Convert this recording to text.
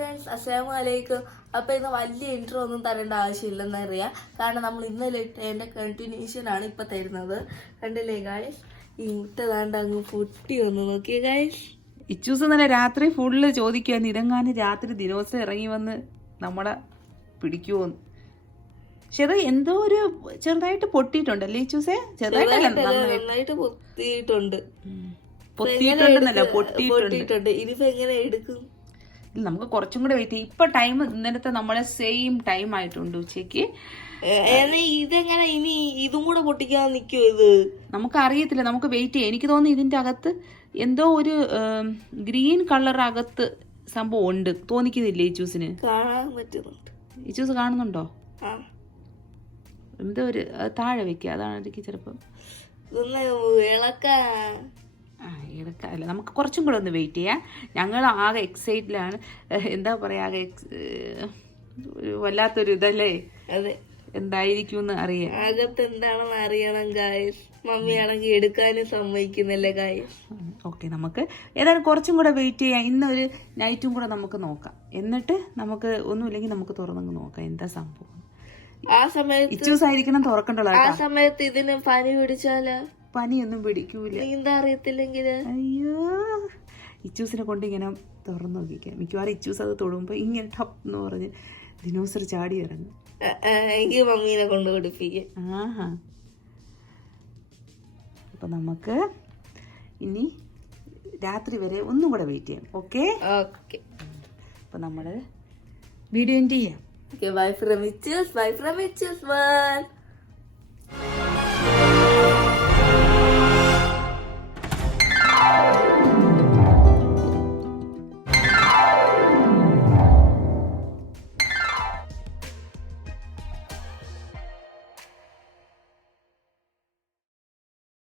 Guys അസ്സലാമു അലൈക്കും അപ്പൊ ഇന്ന് വലിയ ഇൻട്രോ ഒന്നും തരേണ്ട ആവശ്യമില്ലെന്ന് അറിയാം. കാരണം നമ്മൾ ഇന്നലെ എന്റെ കണ്ടിന്യൂഷൻ ആണ് ഇപ്പൊ തരുന്നത്. കണ്ടില്ലേ ഗായ്സ് ഈ മുട്ട താണ്ട് അങ്ങ് പൊട്ടി വന്നു. നോക്കിയേ ഗായ്സ് ഇച്ചൂസ് ഇന്നലെ രാത്രി ഫുള്ള് ചോദിക്കുവാന്ന് ഇതെങ്ങാനും രാത്രി ദിവസം ഇറങ്ങി വന്ന് നമ്മളെ പിടിക്കുമോ പക്ഷെ അത് എന്തോ ഒരു ചെറുതായിട്ട് പൊട്ടിയിട്ടുണ്ടല്ലേ ഇച്ചൂസേ നന്നായി നന്നായിട്ട് പൊത്തിയിട്ടുണ്ട്. പൊത്തിയിട്ടുണ്ടെന്നല്ല പൊട്ടിയിട്ടുണ്ട്. ഇനിയിപ്പോ എങ്ങനെ എടുക്കും? നമുക്ക് കുറച്ചും കൂടെ വെയിറ്റ് ചെയ്യാം. ഇപ്പൊ ടൈം ഇന്നലത്തെ നമ്മളെ സെയിം ടൈം ആയിട്ടുണ്ട് ഉച്ചയ്ക്ക്. ഇതെങ്ങനെ ഇനി ഇതും കൂടെ പൊട്ടിക്കാൻ നിക്കോ ഇത്? നമുക്ക് അറിയത്തില്ല. നമുക്ക് വെയിറ്റ് ചെയ്യാം. എനിക്ക് തോന്നുന്നു ഇതിന്റെ അകത്ത് എന്തോ ഒരു ഗ്രീൻ കളർ അകത്ത് സംഭവം ഉണ്ട്. തോന്നിക്കുന്നില്ലേ ഈ ജ്യൂസിന് കാണാൻ പറ്റുന്നുണ്ട്. ഈ ജ്യൂസ് കാണുന്നുണ്ടോ? എന്തോ ഒരു താഴെ വെക്കുക അതാണ് എനിക്ക് ചിലപ്പം ഇതൊന്ന് ഇളക്കാൻ ആ എടുക്കാല്ല നമുക്ക് കുറച്ചും കൂടെ ഒന്ന് വെയിറ്റ് ചെയ്യാം. ഞങ്ങൾ ആകെ എക്സൈറ്റിലാണ് എന്താ പറയുക ആകെ എക്സ് ഒരു വല്ലാത്തൊരു ഇതല്ലേ? അതെ. എന്തായിരിക്കും എന്ന് അറിയാം. അകത്ത് എന്താണെന്ന് അറിയണം ഗായസ് മമ്മിയാണെങ്കിൽ എടുക്കാനും സമ്മതിക്കുന്നില്ല ഗായസ് ഓക്കെ നമുക്ക് ഏതായാലും കുറച്ചും കൂടെ വെയിറ്റ് ചെയ്യാം. ഇന്നൊരു നൈറ്റും കൂടെ നമുക്ക് നോക്കാം. എന്നിട്ട് നമുക്ക് ഒന്നുമില്ലെങ്കിൽ നമുക്ക് തുറന്നങ്ങ് നോക്കാം. എന്താ സംഭവം? ആ സമയത്ത് ആയിരിക്കണം തുറക്കണ്ടല്ലോ ആ സമയത്ത് ഇതിന് പനി പിടിച്ചാൽ? പനിയൊന്നും പിടിക്കൂല. അറിയത്തില്ലെങ്കിൽ? അയ്യോ. ഇച്ചൂസിനെ കൊണ്ട് ഇങ്ങനെ തുറന്നു നോക്കിക്കാം മിക്കവാറും ഇച്ചൂസ് അത് തൊടുമ്പോൾ ഇങ്ങനെ ടപ്പ് എന്ന് പറഞ്ഞ് ദിനോസർ ചാടി ഇറങ്ങും. എനിക്ക് മമ്മീനെ കൊണ്ട് പിടിപ്പിക്കും. ആഹാ. അപ്പം നമുക്ക് ഇനി രാത്രി വരെ ഒന്നും കൂടെ വെയിറ്റ് ചെയ്യാം. ഓക്കെ ഓക്കെ അപ്പം നമ്മൾ വീഡിയോ എൻഡ് ചെയ്യാം. ബൈ ഫ്രം ഇച്ചേഴ്സ് ബൈ ഫ്രം ഇച്ചേഴ്സ് വൺ